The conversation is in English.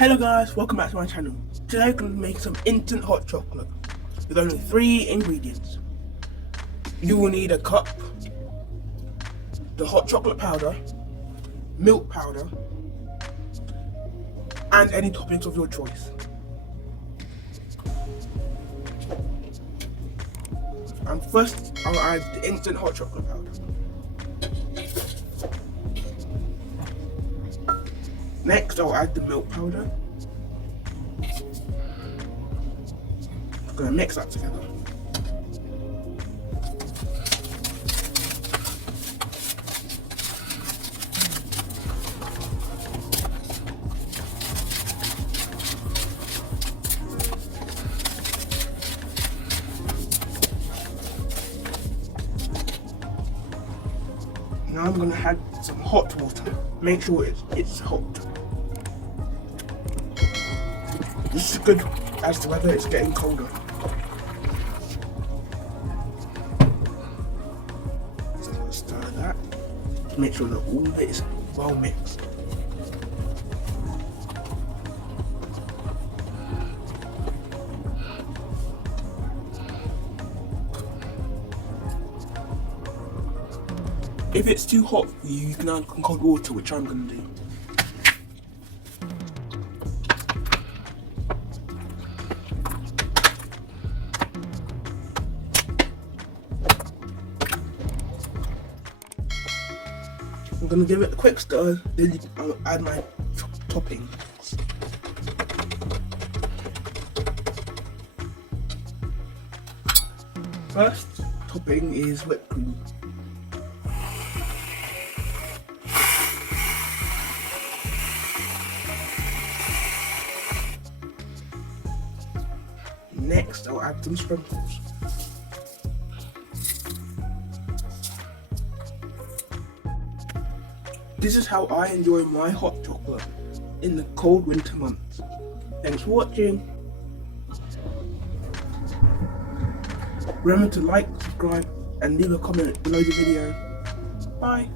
Hello guys, welcome back to my channel. Today I'm going to make some instant hot chocolate with only 3 ingredients. You will need a cup, the hot chocolate powder, milk powder, and any toppings of your choice. And first I'll add the instant hot chocolate powder. Next, I'll add the milk powder. I'm going to mix that together. Now I'm going to add some hot water. Make sure it's hot. This is good as to whether it's getting colder. So stir that to make sure that all of it is well mixed. If it's too hot for you, you can add some cold water, which I'm going to do. I'm going to give it a quick stir, then I'll add my topping. First topping is whipped cream. Next, I'll add some sprinkles. This is how I enjoy my hot chocolate in the cold winter months. Thanks for watching. Remember to like, subscribe, and leave a comment below the video. Bye.